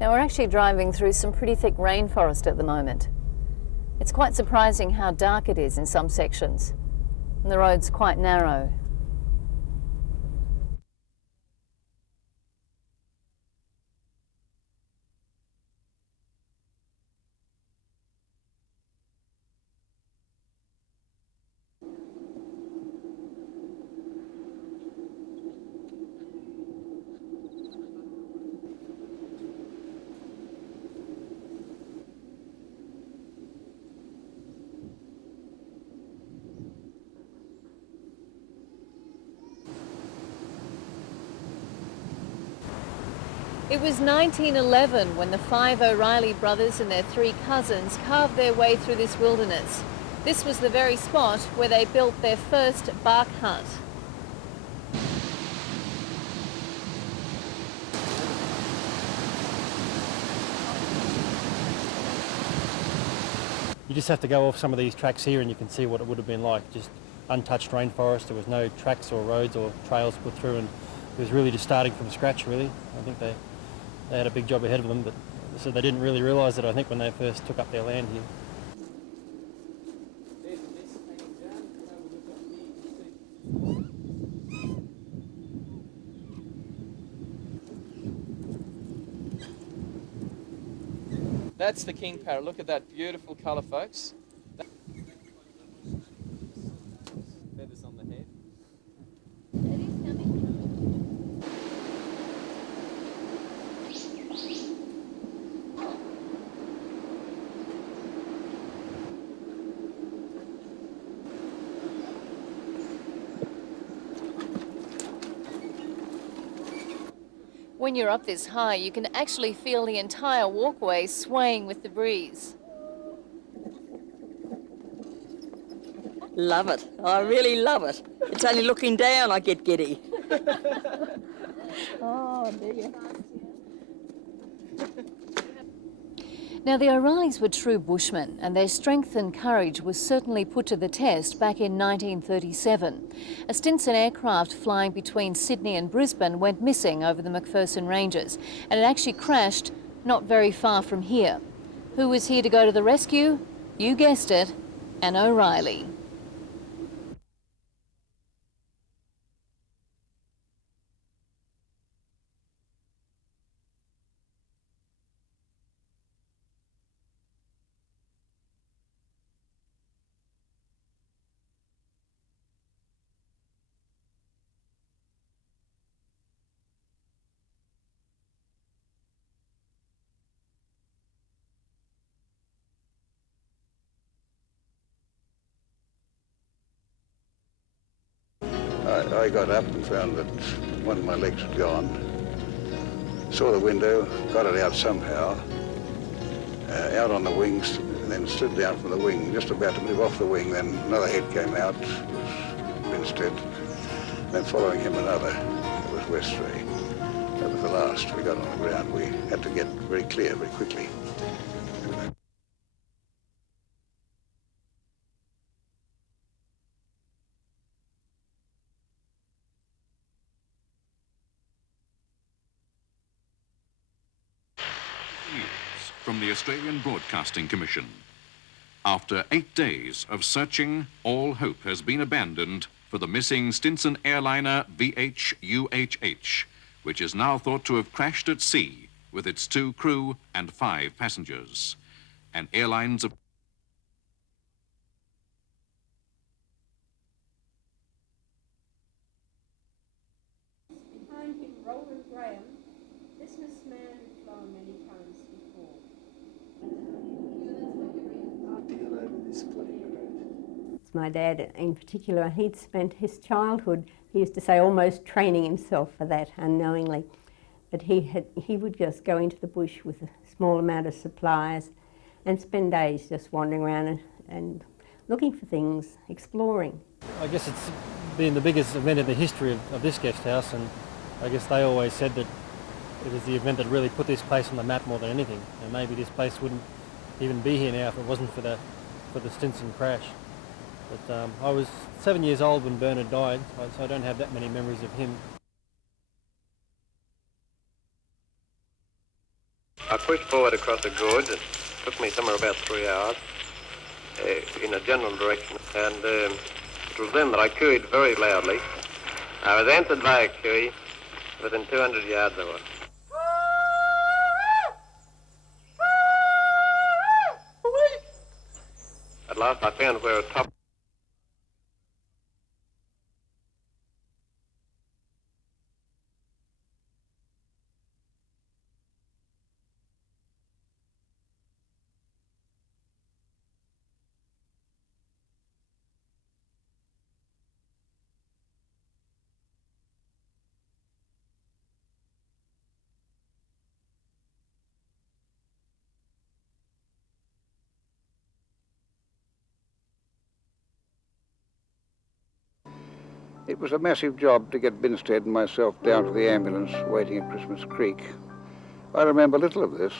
Now we're actually driving through some pretty thick rainforest at the moment. It's quite surprising how dark it is in some sections, and the road's quite narrow. It was 1911 when the 5 O'Reilly brothers and their 3 cousins carved their way through this wilderness. This was the very spot where they built their first bark hut. You just have to go off some of these tracks here and you can see what it would have been like. Just untouched rainforest, there was no tracks or roads or trails put through, and it was really just starting from scratch really. I think they had a big job ahead of them, but so they didn't really realise it, I think, when they first took up their land here. That's the king parrot. Look at that beautiful colour, folks. Feathers on the head. When you're up this high, you can actually feel the entire walkway swaying with the breeze. Love it. I really love it. It's only looking down I get giddy. Oh, dear. Now, the O'Reillys were true bushmen, and their strength and courage was certainly put to the test back in 1937. A Stinson aircraft flying between Sydney and Brisbane went missing over the McPherson Ranges, and it actually crashed not very far from here. Who was here to go to the rescue? You guessed it, an O'Reilly. I got up and found that one of my legs had gone. Saw the window, got it out somehow, out on the wings, and then slid down from the wing, just about to move off the wing. Then another head came out, was Winstead. Then following him another, it was Westray. That was the last we got on the ground. We had to get very clear very quickly. From the Australian Broadcasting Commission. After 8 days of searching, all hope has been abandoned for the missing Stinson airliner VHUHH, which is now thought to have crashed at sea with its 2 crew and 5 passengers. And airlines of Behind him, Roland Graham, businessman who'd flown many times before. It's my dad in particular. He'd spent his childhood, he used to say, almost training himself for that unknowingly. But he would just go into the bush with a small amount of supplies and spend days just wandering around and looking for things, exploring. I guess it's been the biggest event in the history of this guest house, and I guess they always said that it was the event that really put this place on the map more than anything. And maybe this place wouldn't even be here now if it wasn't for the Stinson crash. But I was 7 years old when Bernard died, so I don't have that many memories of him. I pushed forward across a gorge. It took me somewhere about 3 hours in a general direction, and it was then that I cooed very loudly. I was answered by a coo within 200 yards of us. At last I found where a top... It was a massive job to get Binstead and myself down to the ambulance waiting at Christmas Creek. I remember little of this,